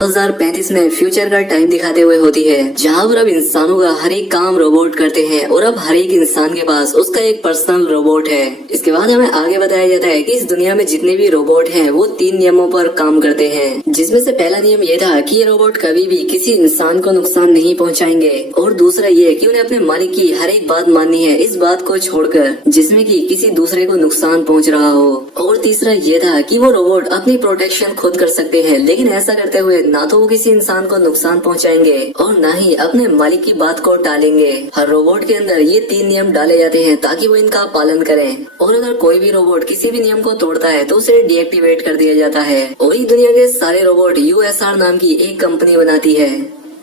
2035 में फ्यूचर का टाइम दिखाते हुए होती है, जहाँ पर अब इंसानों का हर एक काम रोबोट करते हैं और अब हर एक इंसान के पास उसका एक पर्सनल रोबोट है। इसके बाद हमें आगे बताया जाता है कि इस दुनिया में जितने भी रोबोट हैं वो 3 नियमों पर काम करते हैं, जिसमें से पहला नियम ये था कि ये रोबोट कभी भी किसी इंसान को नुकसान नहीं पहुँचाएंगे, और दूसरा ये कि उन्हें अपने मालिक की हर एक बात माननी है, इस बात को छोड़कर जिसमें कि किसी दूसरे को नुकसान पहुँच रहा हो, और तीसरा ये था कि वो रोबोट अपनी प्रोटेक्शन खुद कर सकते हैं, लेकिन ऐसा करते हुए ना तो वो किसी इंसान को नुकसान पहुंचाएंगे और ना ही अपने मालिक की बात को टालेंगे। हर रोबोट के अंदर ये 3 नियम डाले जाते हैं ताकि वो इनका पालन करें, और अगर कोई भी रोबोट किसी भी नियम को तोड़ता है तो उसे डीएक्टिवेट कर दिया जाता है। और ये दुनिया के सारे रोबोट यूएसआर नाम की एक कंपनी बनाती है।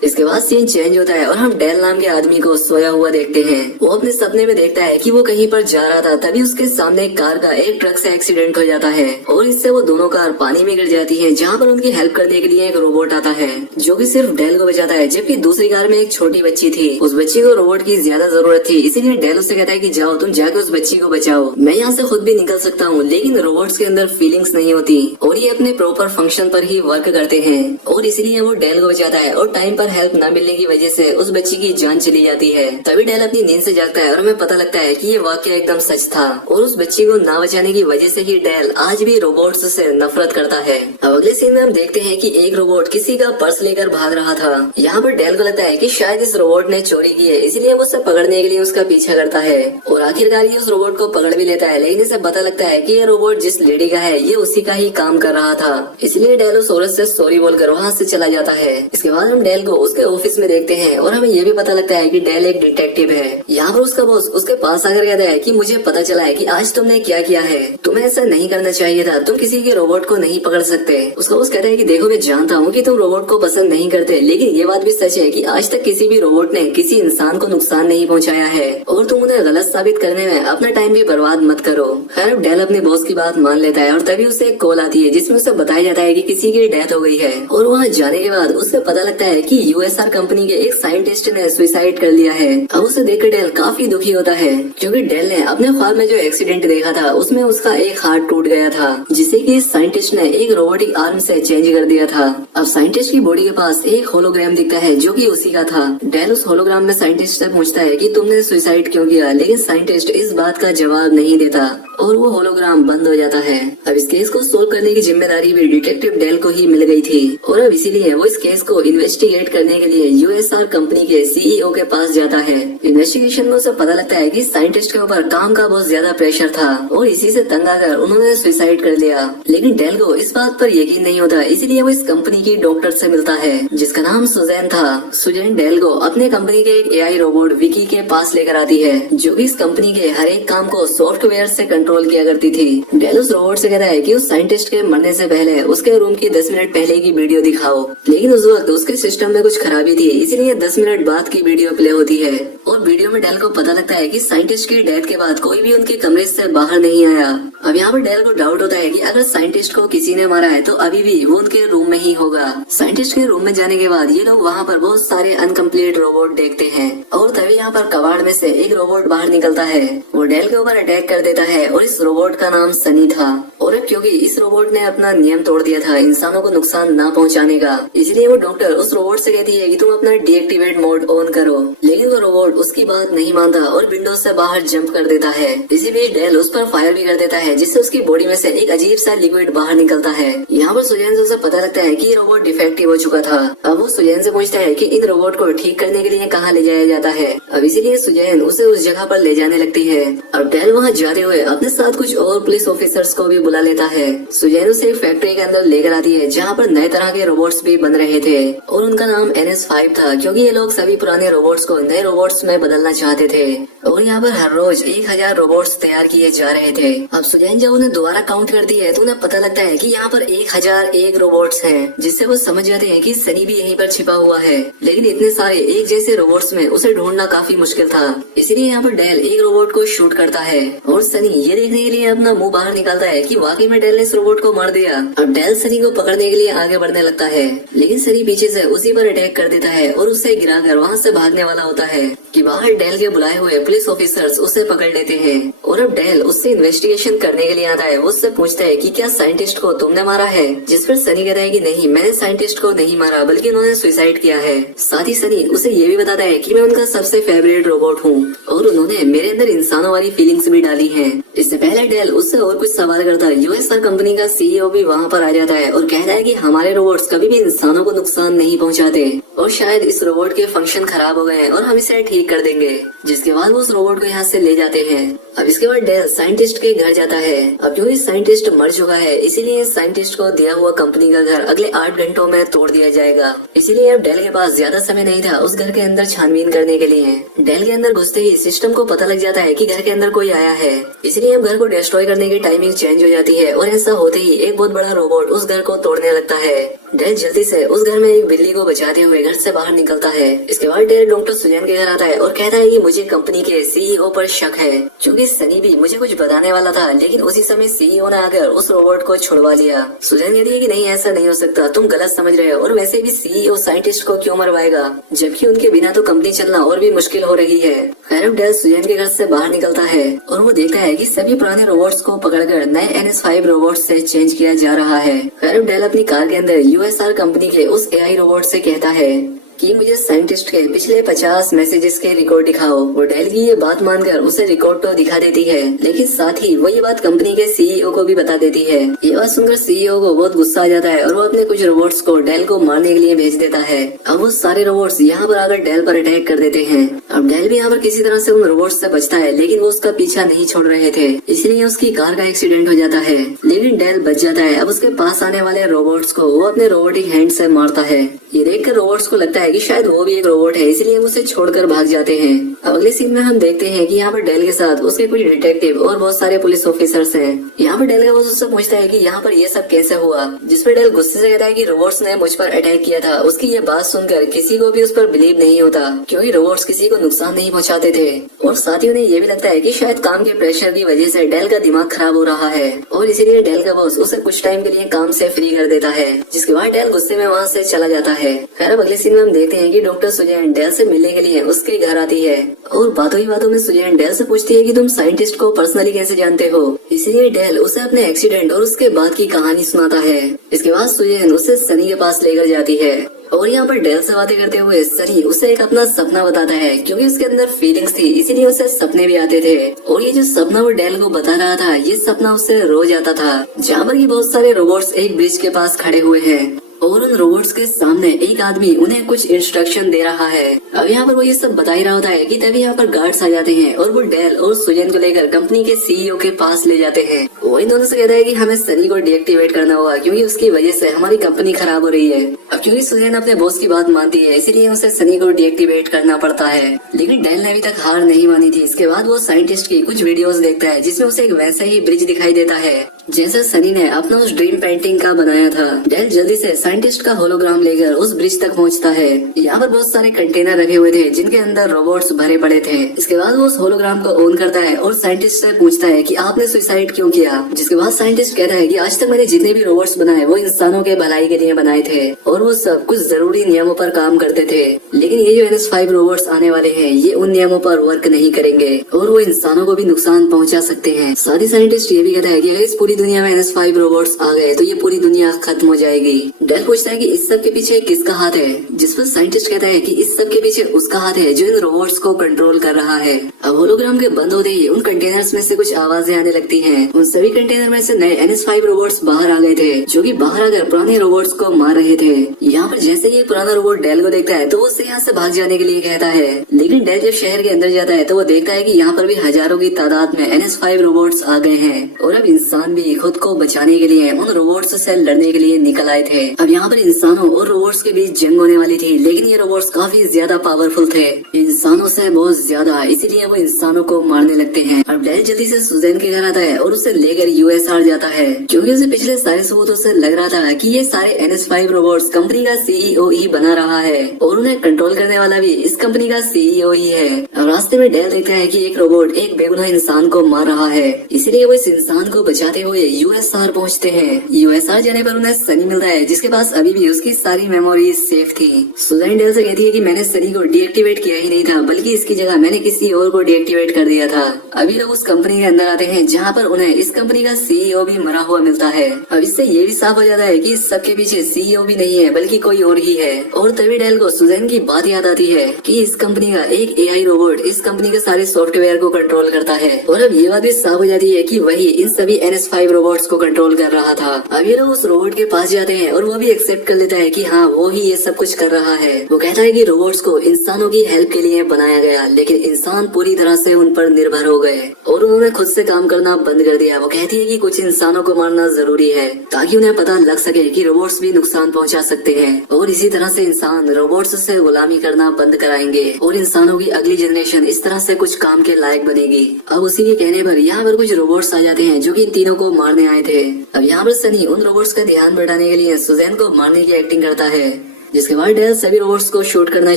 इसके बाद सीन चेंज होता है और हम डेल नाम के आदमी को सोया हुआ देखते हैं। वो अपने सपने में देखता है कि वो कहीं पर जा रहा था, तभी उसके सामने एक कार का एक ट्रक से एक्सीडेंट हो जाता है और इससे वो दोनों कार पानी में गिर जाती है, जहाँ पर उनकी हेल्प करने के लिए एक रोबोट आता है जो कि सिर्फ डेल को बचाता है, जबकि दूसरी कार में एक छोटी बच्ची थी। उस बच्ची को रोबोट की ज्यादा जरूरत थी, इसीलिए डेल उससे कहता है कि जाओ तुम जाके उस बच्ची को बचाओ, मैं यहाँ से खुद भी निकल सकता हूँ। लेकिन रोबोट्स के अंदर फीलिंग्स नहीं होती और ये अपने प्रॉपर फंक्शन पर ही वर्क करते हैं, और इसीलिए वो डेल को बचाता है और टाइम पर हेल्प न मिलने की वजह से उस बच्ची की जान चली जाती है। तभी डेल अपनी नींद से जागता है और हमें पता लगता है कि ये वाकया एकदम सच था, और उस बच्ची को ना बचाने की वजह से ही डेल आज भी रोबोट्स से नफरत करता है। अब अगले सीन में हम देखते हैं कि एक रोबोट किसी का पर्स लेकर भाग रहा था। यहाँ पर डेल को लगता है कि शायद इस रोबोट ने चोरी की है, इसलिए वो उसे पकड़ने के लिए उसका पीछा करता है और आखिरकार ये उस रोबोट को पकड़ भी लेता है। लेकिन इसे पता लगता है कि ये रोबोट जिस लेडी का है ये उसी का ही काम कर रहा था, इसलिए डेल उस औरत से सॉरी बोलकर वहाँ से चला जाता है। इसके बाद हम डेल को उसके ऑफिस में देखते हैं और हमें ये भी पता लगता है कि डेल एक डिटेक्टिव है। यहाँ पर उसका बॉस उसके पास आकर कहता है कि मुझे पता चला है कि आज तुमने क्या किया है, तुम्हें ऐसा नहीं करना चाहिए था, तुम किसी के रोबोट को नहीं पकड़ सकते। उसका बॉस कहता है कि देखो मैं जानता हूँ कि तुम रोबोट को पसंद नहीं करते, लेकिन ये बात भी सच है कि आज तक किसी भी रोबोट ने किसी इंसान को नुकसान नहीं पहुँचाया है, और तुम उन्हें गलत साबित करने में अपना टाइम भी बर्बाद मत करो। खैर डेल अपने बॉस की बात मान लेता है और तभी उसे एक कॉल आती है जिसमें उसे बताया जाता है कि किसी की डेथ हो गई है, और वहाँ जाने के बाद उसे पता लगता है कि यूएसआर कंपनी के एक साइंटिस्ट ने सुसाइड कर लिया है। अब उसे देखकर डेल काफी दुखी होता है, क्योंकि डेल ने अपने ख्वाब में जो एक्सीडेंट देखा था उसमें उसका एक हाथ टूट गया था, जिसे कि साइंटिस्ट ने एक रोबोटिक आर्म से चेंज कर दिया था। अब साइंटिस्ट की बॉडी के पास एक होलोग्राम दिखता है जो कि उसी का था। डेल उस होलोग्राम में साइंटिस्ट से पूछता है कि तुमने सुसाइड क्यों किया, लेकिन साइंटिस्ट इस बात का जवाब नहीं देता और वो होलोग्राम बंद हो जाता है। अब इस केस को सोल्व करने की जिम्मेदारी भी डिटेक्टिव डेल को ही मिल गई थी, और अब इसीलिए वो इस केस को इन्वेस्टिगेट करने के लिए यूएसआर कंपनी के सीईओ के पास जाता है। इन्वेस्टिगेशन में उसे पता लगता है कि साइंटिस्ट के ऊपर काम का बहुत ज्यादा प्रेशर था और इसी से तंग आकर उन्होंने सुसाइड कर लिया। लेकिन डेल को इस बात पर यकीन नहीं होता, इसलिए वो इस कंपनी की डॉक्टर से मिलता है जिसका नाम सुजैन था। सुजैन डेल को अपने कंपनी के एक एआई रोबोट विकी के पास लेकर आती है, जो कि इस कंपनी के हर एक काम को सॉफ्टवेयर से कंट्रोल किया करती थी। डेल उस रोबोट से कहता है कि उस साइंटिस्ट के मरने से पहले उसके रूम की 10 मिनट पहले की वीडियो दिखाओ, लेकिन उस वक्त उसके सिस्टम में कुछ खराबी थी, इसलिए 10 मिनट बाद की वीडियो प्ले होती है। और वीडियो में डेल को पता लगता है कि साइंटिस्ट की डेथ के बाद कोई भी उनके कमरे से बाहर नहीं आया। अब यहाँ पर डेल को डाउट होता है कि अगर साइंटिस्ट को किसी ने मारा है तो अभी भी वो उनके रूम में ही होगा। साइंटिस्ट के रूम में जाने के बाद ये लोग वहाँ पर बहुत सारे अनकम्प्लीट रोबोट देखते हैं, और तभी यहाँ पर कबाड़ में से एक रोबोट बाहर निकलता है। वो डेल के ऊपर अटैक कर देता है और इस रोबोट का नाम सनी था, और अब क्योंकि इस रोबोट ने अपना नियम तोड़ दिया था इंसानों को नुकसान न पहुँचाने का, इसलिए वो डॉक्टर उस रोबोट से कहती है कि तुम अपना डीएक्टिवेट मोड ऑन करो। लेकिन वो रोबोट उसकी बात नहीं मानता और विंडो से बाहर जंप कर देता है। इसी बीच डेल उस पर फायर भी कर देता है, जिससे उसकी बॉडी में से एक अजीब सा लिक्विड बाहर निकलता है। यहाँ पर सुजैन से उसे पता लगता है कि ये रोबोट डिफेक्टिव हो चुका था। अब वो सुजैन से पूछता है कि इन रोबोट को ठीक करने के लिए कहाँ ले जाया जाता है। अब इसीलिए सुजैन उसे उस जगह पर ले जाने लगती है। अब डेल वहाँ जाते हुए अपने साथ कुछ और पुलिस ऑफिसर्स को भी बुला लेता है। सुजैन उसे एक फैक्ट्री के अंदर लेकर आती है जहाँ पर नए तरह के रोबोट्स भी बन रहे थे, और उनका नाम NS5 था, क्योंकि ये लोग सभी पुराने रोबोट्स को नए रोबोट्स में बदलना चाहते थे। और यहाँ पर हर रोज 1000 रोबोट्स तैयार किए जा रहे थे। अब सुजैन जब उन्हें दोबारा काउंट करती है तो उन्हें पता लगता है कि यहाँ पर 1001 रोबोट्स हैं, जिससे वो समझ जाते हैं कि सनी भी यहीं पर छिपा हुआ है। लेकिन इतने सारे एक जैसे रोबोट्स में उसे ढूंढना काफी मुश्किल था, इसलिए यहाँ पर डेल एक रोबोट को शूट करता है और सनी ये देखने के लिए अपना मुंह बाहर निकालता है कि वाकई में डेल ने इस रोबोट को मार दिया। अब डेल सनी को पकड़ने के लिए आगे बढ़ने लगता है, लेकिन सनी पीछे से उसी पर अटैक कर देता है और उसे गिराकर वहाँ से भागने वाला होता है कि बाहर डेल के बुलाए हुए पुलिस ऑफिसर्स उसे पकड़ लेते हैं। और अब डेल उससे इन्वेस्टिगेशन करने के लिए आता है। वो उससे पूछता है कि क्या साइंटिस्ट को तुमने मारा है, जिस पर सनी कहता है कि नहीं, मैंने साइंटिस्ट को नहीं मारा बल्कि उन्होंने सुसाइड किया है। साथ ही सनी उसे ये भी बताता है कि मैं उनका सबसे फेवरेट रोबोट हूँ और उन्होंने मेरे अंदर इंसानों वाली फीलिंग्स भी डाली है। इससे पहले डेल उससे और कुछ सवाल करता है। यूएसआर कंपनी का सीईओ भी वहाँ पर आ जाता है और कहता है कि हमारे रोबोट्स कभी भी इंसानों को नुकसान नहीं पहुँचाते और शायद इस रोबोट के फंक्शन खराब हो गए हैं और हम इसे ठीक कर देंगे। जिसके बाद वो उस रोबोट को यहाँ से ले जाते हैं। अब इसके बाद डेल साइंटिस्ट के घर जाता है। अब क्योंकि साइंटिस्ट मर चुका है इसीलिए साइंटिस्ट को दिया हुआ कंपनी का घर अगले 8 घंटों में तोड़ दिया जाएगा। इसीलिए अब डेल के पास ज्यादा समय नहीं था उस घर के अंदर छानबीन करने के लिए। डेल के अंदर घुसते ही सिस्टम को पता लग जाता है कि घर के अंदर कोई आया है, इसलिए अब घर को डिस्ट्रॉय करने की टाइमिंग चेंज हो जाती है और ऐसा होते ही एक बहुत बड़ा रोबोट उस घर को तोड़ने लगता है। डेल जल्दी से उस घर में एक बिल्ली को बचाते हुए घर से बाहर निकलता है। इसके बाद डेल डॉक्टर सुजैन के घर आता है और कहता है कि मुझे कंपनी के सीईओ पर शक है, क्योंकि सनी भी मुझे कुछ बताने वाला था लेकिन उसी समय सीईओ ने आकर उस रोबोट को छुड़वा लिया। सुजैन कहती है कि नहीं, ऐसा नहीं हो सकता, तुम गलत समझ रहे हो और वैसे भी सीईओ साइंटिस्ट को क्यों मरवाएगा, जबकि उनके बिना तो कंपनी चलना और भी मुश्किल हो रही है। खैर डेल सुजैन के घर से बाहर निकलता है और वो देखता है कि सभी पुराने रोबोट्स को पकड़कर नए NS5 रोबोट से चेंज किया जा रहा है। खैर डेल अपनी कार के अंदर यूएसआर कंपनी के उस एआई रोबोट से कहता है कि मुझे साइंटिस्ट के पिछले 50 मैसेजेस के रिकॉर्ड दिखाओ। वो डेल की ये बात मानकर उसे रिकॉर्ड तो दिखा देती है, लेकिन साथ ही वो ये बात कंपनी के सीईओ को भी बता देती है। ये बात सुनकर सीईओ को बहुत गुस्सा आ जाता है और वो अपने कुछ रोबोट्स को डेल को मारने के लिए भेज देता है। अब वो सारे रोबोट्स यहाँ पर आकर डेल पर अटैक कर देते हैं। अब डेल भी यहाँ पर किसी तरह से उन रोबोट्स से बचता है, लेकिन वो उसका पीछा नहीं छोड़ रहे थे, इसलिए उसकी कार का एक्सीडेंट हो जाता है, लेकिन डेल बच जाता है। अब उसके पास आने वाले रोबोट्स को वो अपने रोबोटिक हैंड से मारता है। ये देखकर रोबोट्स को लगता है कि शायद वो भी एक रोबोट है, इसलिए हम उसे छोड़कर भाग जाते हैं। अब अगले सीन में हम देखते हैं कि यहाँ पर डेल के साथ उसके कुछ डिटेक्टिव और बहुत सारे पुलिस ऑफिसर्स हैं। यहाँ पर डेल का बॉस उससे पूछता है कि यहाँ पर ये सब कैसे हुआ, जिस पर डेल गुस्से से कहता है कि रोबोट्स ने मुझ पर अटैक किया था। उसकी ये बात सुनकर किसी को भी उस पर बिलीव नहीं होता, क्योंकि रोबोट्स किसी को नुकसान नहीं पहुँचाते थे और साथ ही उन्हें ये भी लगता है कि शायद काम के प्रेशर की वजह से डेल का दिमाग खराब हो रहा है और इसीलिए डेल का बॉस उसे कुछ टाइम के लिए काम से फ्री कर देता है, जिसके बाद डेल गुस्से में वहाँ से चला जाता है। खैर अब अगले सीन में हम देखते हैं कि डॉक्टर सुजैन डेल से मिलने के लिए उसके घर आती है और बातों ही बातों में सुजैन डेल से पूछती है कि तुम साइंटिस्ट को पर्सनली कैसे जानते हो। इसीलिए डेल उसे अपने एक्सीडेंट और उसके बाद की कहानी सुनाता है। इसके बाद सुजैन उसे सनी के पास लेकर जाती है और यहाँ पर डेल से बातें करते हुए सनी उसे एक अपना सपना बताता है, क्योंकि उसके अंदर फीलिंग्स थी इसीलिए उसे सपने भी आते थे। और ये जो सपना वो डेल को बता रहा था, ये सपना उसे रोज आता था, जहाँ पर ये बहुत सारे रोबोट्स एक ब्रिज के पास खड़े हुए हैं और उन रोबोट्स के सामने एक आदमी उन्हें कुछ इंस्ट्रक्शन दे रहा है। अब यहाँ पर वो ये सब बता ही रहा होता है कि तभी यहाँ पर गार्ड्स आ जाते हैं और वो डेल और सुजैन को लेकर कंपनी के सीईओ के पास ले जाते हैं। वो इन दोनों से कहता है कि हमें सनी को डीएक्टिवेट करना होगा, क्योंकि उसकी वजह से हमारी कंपनी खराब हो रही है। अब क्योंकि सुजैन अपने बॉस की बात मानती है, इसीलिए उसे सनी को डीएक्टिवेट करना पड़ता है, लेकिन डेल ने अभी तक हार नहीं मानी थी। इसके बाद वो साइंटिस्ट की कुछ वीडियोस देखता है जिसमें उसे एक वैसा ही ब्रिज दिखाई देता है जैसा सनी ने अपना उस ड्रीम पेंटिंग का बनाया था। डेल जल्दी से साइंटिस्ट का होलोग्राम लेकर उस ब्रिज तक पहुंचता है। यहाँ पर बहुत सारे कंटेनर रखे हुए थे जिनके अंदर रोबोट्स भरे पड़े थे। इसके बाद वो उस होलोग्राम को ऑन करता है और साइंटिस्ट से पूछता है कि आपने सुसाइड क्यों किया। जिसके बाद साइंटिस्ट कहता है कि आज तक मैंने जितने भी रोबोट्स बनाए वो इंसानों के भलाई के लिए बनाए थे और वो सब कुछ जरूरी नियमों पर काम करते थे, लेकिन ये जो NS5 रोबोट्स आने वाले हैं ये उन नियमों पर वर्क नहीं करेंगे और वो इंसानों को भी नुकसान पहुँचा सकते हैं। साथ ही साइंटिस्ट ये भी कहता है कि अगर इस पूरी दुनिया में NS5 रोबोट्स आ गए तो ये पूरी दुनिया खत्म हो जाएगी। डेल पूछता है कि इस सब के पीछे किसका हाथ है, जिस पर साइंटिस्ट कहता है कि इस सब के पीछे उसका हाथ है जो इन रोबोट्स को कंट्रोल कर रहा है। अब होलोग्राम के बंद होते ही उन कंटेनर्स में से कुछ आवाजें आने लगती हैं। उन सभी कंटेनर में से नए NS5 रोबोट्स बाहर आ गए थे, जो कि बाहर आकर पुराने रोबोट्स को मार रहे थे। यहाँ पर जैसे ही पुराना रोबोट डेल को देखता है तो वो उससे यहाँ से भाग जाने के लिए कहता है, लेकिन डेल जब शहर के अंदर जाता है तो वो देखता है कि यहाँ पर भी हजारों की तादाद में NS5 रोबोट्स आ गए हैं और अब इंसान भी खुद को बचाने के लिए उन रोबोट्स से लड़ने के लिए निकल आए थे। अब यहाँ पर इंसानों और रोबोट्स के बीच जंग होने वाली थी, लेकिन ये रोबोट्स काफी ज्यादा पावरफुल थे इंसानों से बहुत ज्यादा, इसीलिए वो इंसानों को मारने लगते हैं। अब डेल जल्दी से सुजैन के घर आता है और उसे लेकर यूएसआर जाता है, क्योंकि उसे पिछले सारे सबूतों से लग रहा था कि ये सारे NS5 रोबोट्स कंपनी का सीईओ ही बना रहा है और उन्हें कंट्रोल करने वाला भी इस कंपनी का सीईओ ही है। अब रास्ते में डेल देखता है कि एक रोबोट एक बेगुनाह इंसान को मार रहा है, इसीलिए वो इस इंसान को बचाते हुए हुए यूएसआर पहुंचते हैं। यूएसआर जाने पर उन्हें सनी मिलता है जिसके पास अभी भी उसकी सारी मेमोरीज सेफ थी। सुजैन डेल से कहती है कि मैंने सनी को डीएक्टिवेट किया ही नहीं था, बल्कि इसकी जगह मैंने किसी और को डीएक्टिवेट कर दिया था। अभी लोग उस कंपनी के अंदर आते हैं जहाँ पर उन्हें इस कंपनी का सीईओ भी मरा हुआ मिलता है। अब इससे ये भी साफ हो जाता है कि इस सबके पीछे सीईओ भी नहीं है बल्कि कोई और ही है। और तभी डेल को सुजैन की बात याद आती है कि इस कंपनी का एक एआई रोबोट इस कंपनी के सारे सॉफ्टवेयर को कंट्रोल करता है। और अब ये बात भी साफ हो जाती है कि वही इन सभी NS5 रोबोट्स को कंट्रोल कर रहा था। अब ये लोग उस रोबोट के पास जाते हैं और वो भी एक्सेप्ट कर लेता है कि हाँ वो ही ये सब कुछ कर रहा है। वो कहता है कि रोबोट्स को इंसानों की हेल्प के लिए बनाया गया, लेकिन इंसान पूरी तरह से उन पर निर्भर हो गए और उन्होंने खुद से काम करना बंद कर दिया। वो कहती है कि कुछ इंसानों को मारना जरूरी है ताकि उन्हें पता लग सके कि रोबोट्स भी नुकसान पहुंचा सकते हैं, और इसी तरह से इंसान रोबोट्स से गुलामी करना बंद कराएंगे और इंसानों की अगली जनरेशन इस तरह से कुछ काम के लायक बनेगी। अब उसी के कहने पर यहाँ पर कुछ रोबोट्स आ जाते हैं जो कि इन तीनों को मारने आए थे। अब यहाँ पर सनी उन रोबोट्स का ध्यान बटाने के लिए सुजैन को मारने की एक्टिंग करता है, जिसके बाद डेल सभी रोबोट्स को शूट करना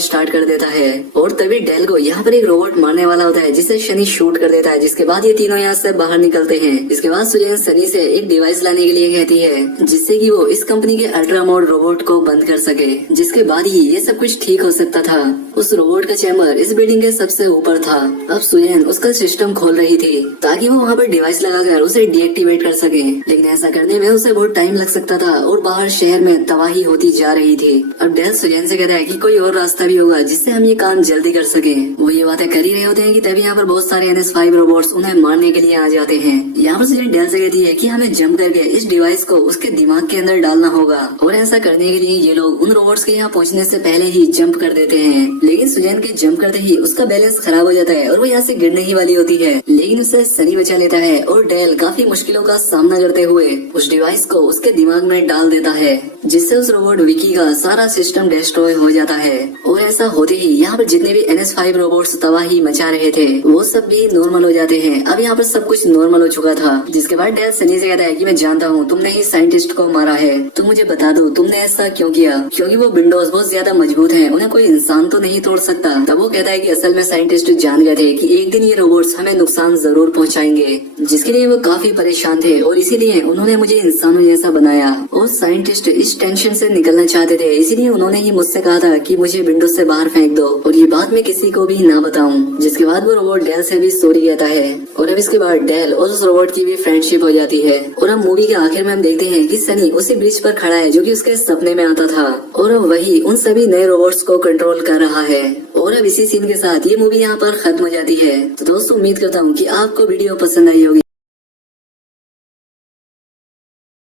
स्टार्ट कर देता है। और तभी डेल को यहाँ पर एक रोबोट मारने वाला होता है जिसे शनि शूट कर देता है, जिसके बाद ये तीनों यहाँ से बाहर निकलते हैं। इसके बाद सुजैन सनी से एक डिवाइस लाने के लिए कहती है जिससे कि वो इस कंपनी के अल्ट्रा मोड रोबोट को बंद कर सके, जिसके बाद ही ये सब कुछ ठीक हो सकता था। उस रोबोट का चैम्बर इस बिल्डिंग के सबसे ऊपर था। अब सुजैन उसका सिस्टम खोल रही थी ताकि वो वहाँ पर डिवाइस लगाकर उसे डीएक्टिवेट कर सके, लेकिन ऐसा करने में उसे बहुत टाइम लग सकता था और बाहर शहर में तबाही होती जा रही थी। अब डेल सुजैन से कहता है कि कोई और रास्ता भी होगा जिससे हम ये काम जल्दी कर सके। वो ये बातें कर ही रहे होते हैं कि तभी यहाँ पर बहुत सारे NS5 रोबोट्स उन्हें मारने के लिए आ जाते हैं। यहाँ पर सुजैन डेल से कहती है कि हमें जंप करके इस डिवाइस को उसके दिमाग के अंदर डालना होगा, और ऐसा करने के लिए ये लोग उन रोबोट्स के यहाँ पहुँचने से पहले ही जंप कर देते हैं। लेकिन सुजैन के जंप करते ही उसका बैलेंस खराब हो जाता है और वो यहाँ से गिरने ही वाली होती है, लेकिन उसे सनी बचा लेता है और डेल काफी मुश्किलों का सामना करते हुए उस डिवाइस को उसके दिमाग में डाल देता है, जिससे उस रोबोट विकी का सारा सिस्टम डिस्ट्रॉय हो जाता है। और ऐसा होते ही यहाँ पर जितने भी NS5 रोबोट्स तबाही मचा रहे थे वो सब भी नॉर्मल हो जाते हैं। अब यहाँ पर सब कुछ नॉर्मल हो चुका था, जिसके बाद डेल सनी से कहता है कि मैं जानता हूँ तुमने ही साइंटिस्ट को मारा है, तुम मुझे बता दो तुमने ऐसा क्यों किया, क्योंकि वो विंडोज बहुत ज्यादा मजबूत हैं, उन्हें कोई इंसान तो नहीं तोड़ सकता। तब वो कहता है कि असल में साइंटिस्ट जान गए थे कि एक दिन ये रोबोट्स हमें नुकसान जरूर पहुँचाएंगे, जिसके लिए वो काफी परेशान थे और इसीलिए उन्होंने मुझे इंसानों जैसा बनाया। और साइंटिस्ट इस टेंशन से निकलना चाहते थे, इसीलिए उन्होंने ही मुझसे कहा था कि मुझे विंडो से बाहर फेंक दो और ये बात मैं किसी को भी ना बताऊं। जिसके बाद वो रोबोट डेल से भी सॉरी कहता है और अब इसके बाद डेल और उस रोबोट की भी फ्रेंडशिप हो जाती है। और अब मूवी के आखिर में हम देखते हैं कि सनी उसी ब्रिज पर खड़ा है जो कि उसके सपने में आता था, और अब वही उन सभी नए रोबोट्स को कंट्रोल कर रहा है। और अब इसी सीन के साथ ये मूवी यहाँ पर खत्म हो जाती है। तो दोस्तों उम्मीद करता हूँ कि आपको वीडियो पसंद आई होगी।